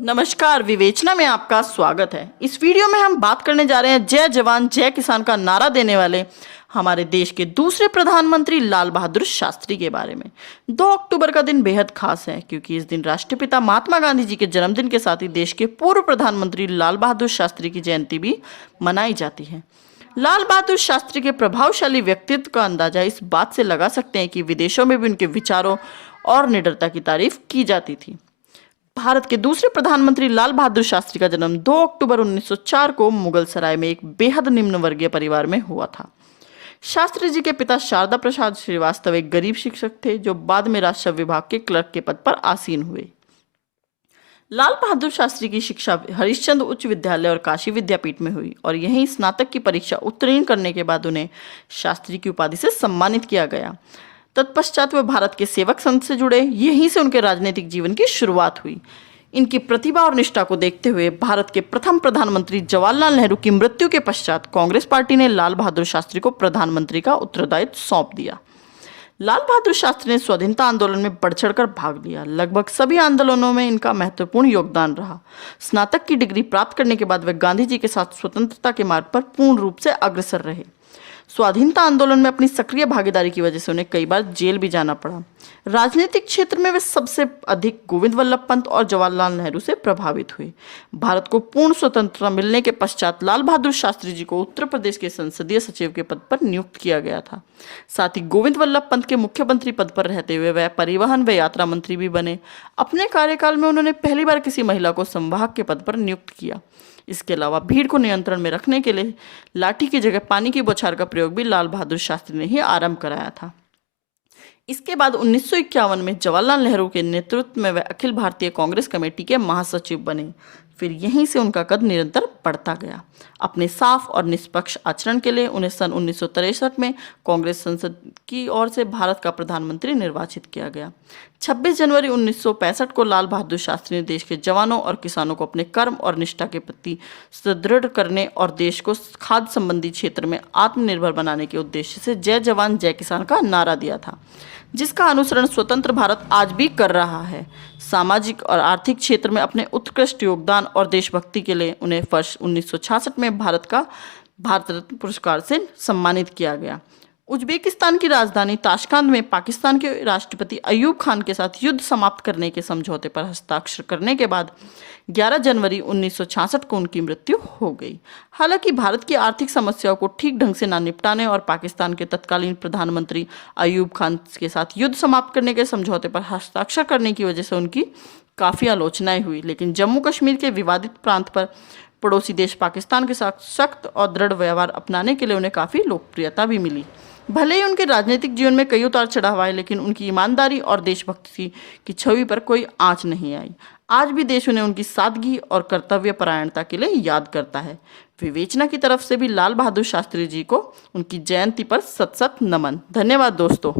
नमस्कार, विवेचना में आपका स्वागत है। इस वीडियो में हम बात करने जा रहे हैं जय जवान जय किसान का नारा देने वाले हमारे देश के दूसरे प्रधानमंत्री लाल बहादुर शास्त्री के बारे में। 2 अक्टूबर का दिन बेहद खास है क्योंकि इस दिन राष्ट्रपिता महात्मा गांधी जी के जन्मदिन के साथ ही देश के पूर्व प्रधानमंत्री लाल बहादुर शास्त्री की जयंती भी मनाई जाती है। लाल बहादुर शास्त्री के प्रभावशाली व्यक्तित्व का अंदाजा इस बात से लगा सकते हैं कि विदेशों में भी उनके विचारों और निडरता की तारीफ की जाती थी। भारत के दूसरे प्रधानमंत्री लाल बहादुर शास्त्री का जन्म 2 अक्टूबर 1904 को मुगल सराय में एक बेहद निम्न वर्गीय परिवार में हुआ था। शास्त्री जी के पिता शारदा प्रसाद श्रीवास्तव एक गरीब शिक्षक थे जो बाद में राजस्व विभाग के क्लर्क के पद पर आसीन हुए। लाल बहादुर शास्त्री की शिक्षा हरिश्चंद्र उच्च विद्यालय और काशी विद्यापीठ में हुई और यहीं स्नातक की परीक्षा उत्तीर्ण करने के बाद उन्हें शास्त्री की उपाधि से सम्मानित किया गया। तत्पश्चात वे भारत के सेवक संघ से जुड़े। यहीं से उनके राजनीतिक जीवन की शुरुआत हुई। इनकी प्रतिभा और निष्ठा को देखते हुए भारत के प्रथम प्रधानमंत्री जवाहरलाल नेहरू की मृत्यु के पश्चात कांग्रेस पार्टी ने लाल बहादुर शास्त्री को प्रधानमंत्री का उत्तरदायित्व सौंप दिया। लाल बहादुर शास्त्री ने स्वाधीनता आंदोलन में बढ़ चढ़कर भाग लिया। लगभग सभी आंदोलनों में इनका महत्वपूर्ण योगदान रहा। स्नातक की डिग्री प्राप्त करने के बाद वे गांधी जी के साथ स्वतंत्रता के मार्ग पर पूर्ण रूप से अग्रसर रहे। स्वाधीनता आंदोलन में अपनी सक्रिय भागीदारी की वजह से उन्हें कई बार जेल भी जाना पड़ा। राजनीतिक क्षेत्र में वे सबसे अधिक गोविंद वल्लभ पंत और जवाहरलाल नेहरू से प्रभावित हुए। भारत को पूर्ण स्वतंत्रता मिलने के पश्चात लाल बहादुर शास्त्री जी को उत्तर प्रदेश के संसदीय सचिव के पद पर नियुक्त किया गया था। साथ ही गोविंद वल्लभ पंत के मुख्यमंत्री पद पर रहते हुए वह परिवहन व यात्रा मंत्री भी बने। अपने कार्यकाल में उन्होंने पहली बार किसी महिला को संवाहक के पद पर नियुक्त किया। इसके अलावा भीड़ को नियंत्रण में रखने के लिए लाठी की जगह पानी की बौछार का प्रयोग भी लाल बहादुर शास्त्री ने ही आरंभ कराया था। इसके बाद 1951 में जवाहरलाल नेहरू के नेतृत्व में वह अखिल भारतीय कांग्रेस कमेटी के महासचिव बने। फिर यहीं से उनका कद निरंतर बढ़ता गया। अपने साफ और निष्पक्ष आचरण के लिए उन्हें सन 1963 में कांग्रेस संसद की ओर से भारत का प्रधानमंत्री निर्वाचित किया गया। 26 जनवरी 1965 को लाल बहादुर शास्त्री ने देश के जवानों और किसानों को अपने कर्म और निष्ठा के प्रति सुदृढ़ करने और देश को खाद्य संबंधी क्षेत्र में आत्मनिर्भर बनाने के उद्देश्य से जय जवान जय किसान का नारा दिया था, जिसका अनुसरण स्वतंत्र भारत आज भी कर रहा है। सामाजिक और आर्थिक क्षेत्र में अपने उत्कृष्ट योगदान और देशभक्ति के लिए उन्हें वर्ष 1966 में भारत रत्न पुरस्कार से सम्मानित किया गया। उज्बेकिस्तान की राजधानी ताशकंद में पाकिस्तान के राष्ट्रपति अयूब खान के साथ युद्ध समाप्त करने के समझौते पर हस्ताक्षर करने के बाद 11 जनवरी 1966 को उनकी मृत्यु हो गई। हालांकि भारत की आर्थिक समस्याओं को ठीक ढंग से न निपटाने और पाकिस्तान के तत्कालीन प्रधानमंत्री अयूब खान के साथ युद्ध समाप्त करने के समझौते पर हस्ताक्षर करने की वजह से उनकी काफ़ी आलोचनाएं हुई, लेकिन जम्मू कश्मीर के विवादित प्रांत पर पड़ोसी देश पाकिस्तान के साथ सख्त और दृढ़ व्यवहार अपनाने के लिए उन्हें काफ़ी लोकप्रियता भी मिली। भले ही उनके राजनीतिक जीवन में कई उतार चढ़ाव आए, लेकिन उनकी ईमानदारी और देशभक्ति की छवि पर कोई आंच नहीं आई। आज भी देश उन्हें उनकी सादगी और कर्तव्य परायणता के लिए याद करता है। विवेचना की तरफ से भी लाल बहादुर शास्त्री जी को उनकी जयंती पर सत सत नमन। धन्यवाद दोस्तों।